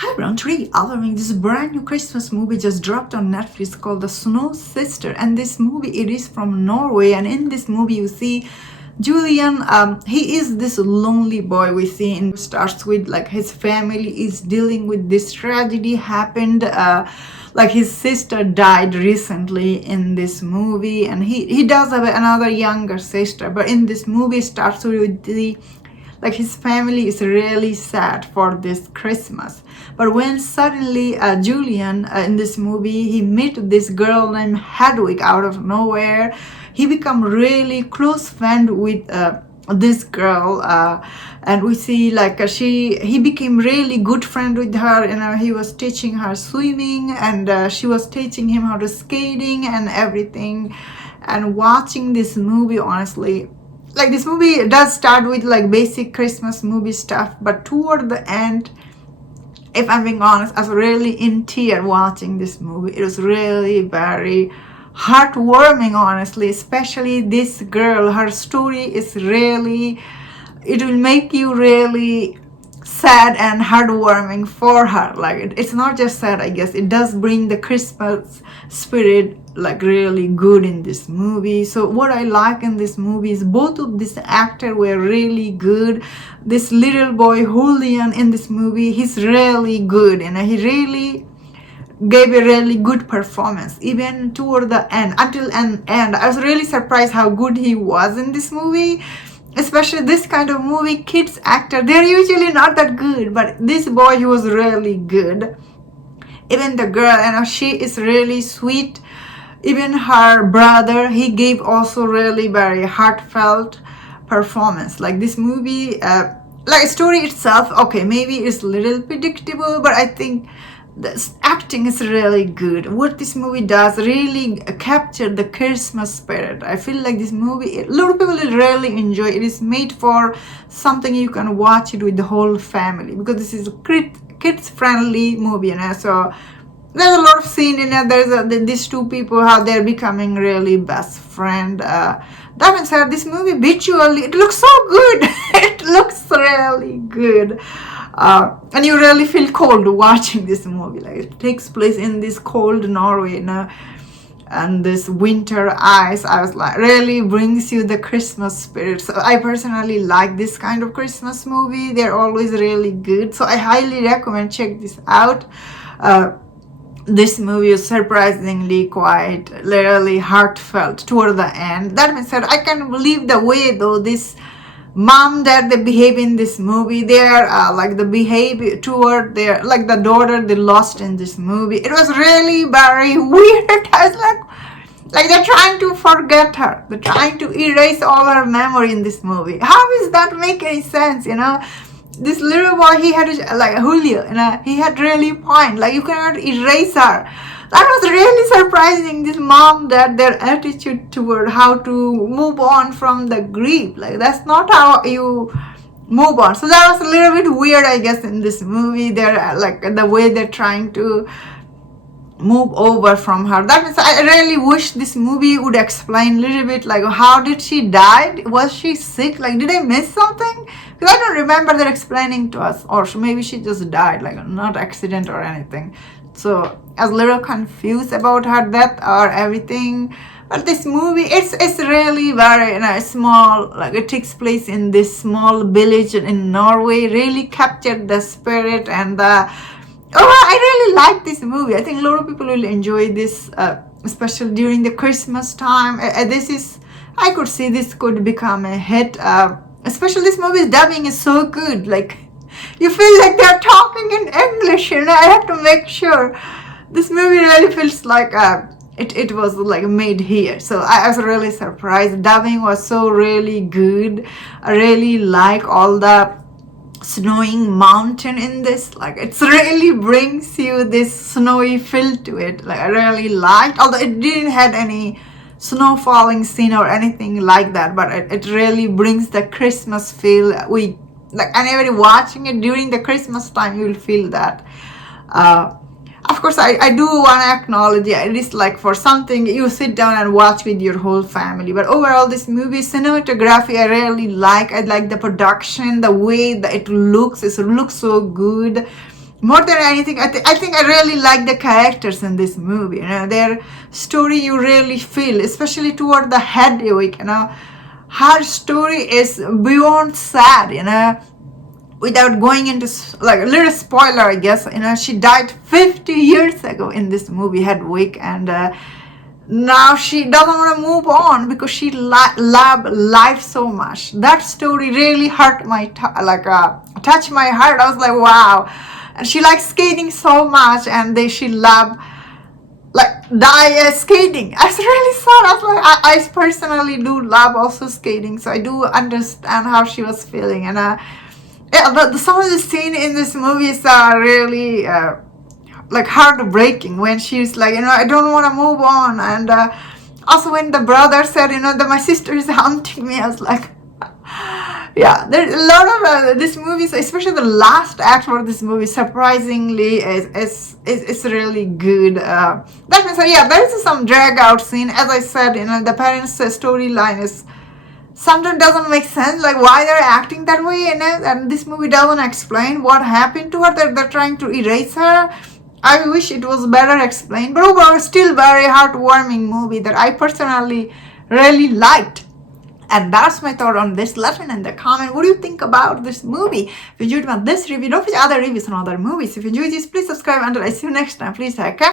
Hi everyone, today this brand new Christmas movie just dropped on Netflix called The Snøsøsteren, and this movie it is from Norway. And in this movie you see Julian, he is this lonely boy we see, and starts with like his family is dealing with this tragedy happened, like his sister died recently in this movie, and he does have another younger sister, but in this movie starts with the like his family is really sad for this Christmas. But when suddenly Julian in this movie, he meet this girl named Hedwig out of nowhere. He become really close friend with this girl, and we see like he became really good friend with her. He was teaching her swimming, and she was teaching him how to skating and everything. And watching this movie, honestly, like this movie does start with like basic Christmas movie stuff, but toward the end, if I'm being honest, I was really in tears watching this movie. It was really very heartwarming, honestly, especially this girl. Her story is really, it will make you really sad and heartwarming for her. Like it's not just sad, I guess it does bring the Christmas spirit like really good in this movie. So what I like in this movie is both of these actors were really good. This little boy Julian in this movie, he's really good, and he really gave a really good performance even toward the end. Until an end, I was really surprised how good he was in this movie. Especially this kind of movie, kids actor, they're usually not that good, but this boy, he was really good. Even the girl, she is really sweet. Even her brother, he gave also really very heartfelt performance. Like this movie, like story itself, okay, maybe it's a little predictable, but I think the acting is really good. What this movie does really capture the Christmas spirit. I feel like this movie, a lot of people will really enjoy. It is made for something you can watch it with the whole family, because this is a kids friendly movie, so there's a lot of scene in it. There's these two people, how they're becoming really best friend. That being said, this movie visually, it looks so good. It looks really good. And you really feel cold watching this movie. Like it takes place in this cold Norway, and this winter ice. I was like, really brings you the Christmas spirit. So I personally like this kind of Christmas movie. They're always really good. So I highly recommend check this out. This movie is surprisingly quite literally heartfelt toward the end. That being said, I can't believe the way though this mom that they behave in this movie. They're like the behavior toward their like the daughter they lost in this movie. It was really very weird. I was like they're trying to forget her. They're trying to erase all her memory in this movie. How does that make any sense? This little boy, he had like Julio, he had really point. Like you cannot erase her. That was really surprising. This mom, that their attitude toward how to move on from the grief. Like that's not how you move on. So that was a little bit weird, I guess, in this movie. They're like the way they're trying to move over from her. That means I really wish this movie would explain a little bit like how did she die? Was she sick? Like did I miss something? Because I don't remember they're explaining to us, or maybe she just died, like not accident or anything. So I was a little confused about her death or everything. But this movie, it's really very small. Like it takes place in this small village in Norway. Really captured the spirit and the. Oh, I really like this movie. I think a lot of people will enjoy this, especially during the Christmas time. I could see this could become a hit. Especially this movie's dubbing is so good. Like, you feel like they're talking in English, I have to make sure. This movie really feels like it was like made here. So I was really surprised. Dubbing was so really good. I really like all the snowing mountain in this. Like it really brings you this snowy feel to it. Like I really liked, although it didn't have any snow falling scene or anything like that, but it really brings the Christmas feel. We like anybody watching it during the Christmas time, you will feel that. Of course, I do want to acknowledge it is like for something you sit down and watch with your whole family. But overall, this movie cinematography I really like. I like the production, the way that it looks. It looks so good. more than anything, I think I really like the characters in this movie. Their story you really feel, especially toward the Hedwig. Her story is beyond sad. Without going into like a little spoiler, I guess. She died 50 years ago in this movie, Hedwig, and now she doesn't want to move on because she loved life so much. That story really hurt my touched my heart. I was like, wow. And she likes skating so much, and she loved die skating. I was really sad. I was like, I personally do love also skating, so I do understand how she was feeling. And but some of the scene in this movie is really heartbreaking when she's like, I don't want to move on. And also when the brother said, that my sister is haunting me, I was like, yeah, there's a lot of this movie, especially the last act for this movie, surprisingly is really good. That means, yeah, there is some drag out scene. As I said, the parents' storyline is sometimes doesn't make sense, like why they're acting that way, and this movie doesn't explain what happened to her. They're trying to erase her. I wish it was better explained, but overall, still very heartwarming movie that I personally really liked. And that's my thought on this. Let me know in the comment, what do you think about this movie? If you enjoyed this review, don't forget other reviews on other movies. If you enjoyed this, please subscribe, and I see you next time. Please take care.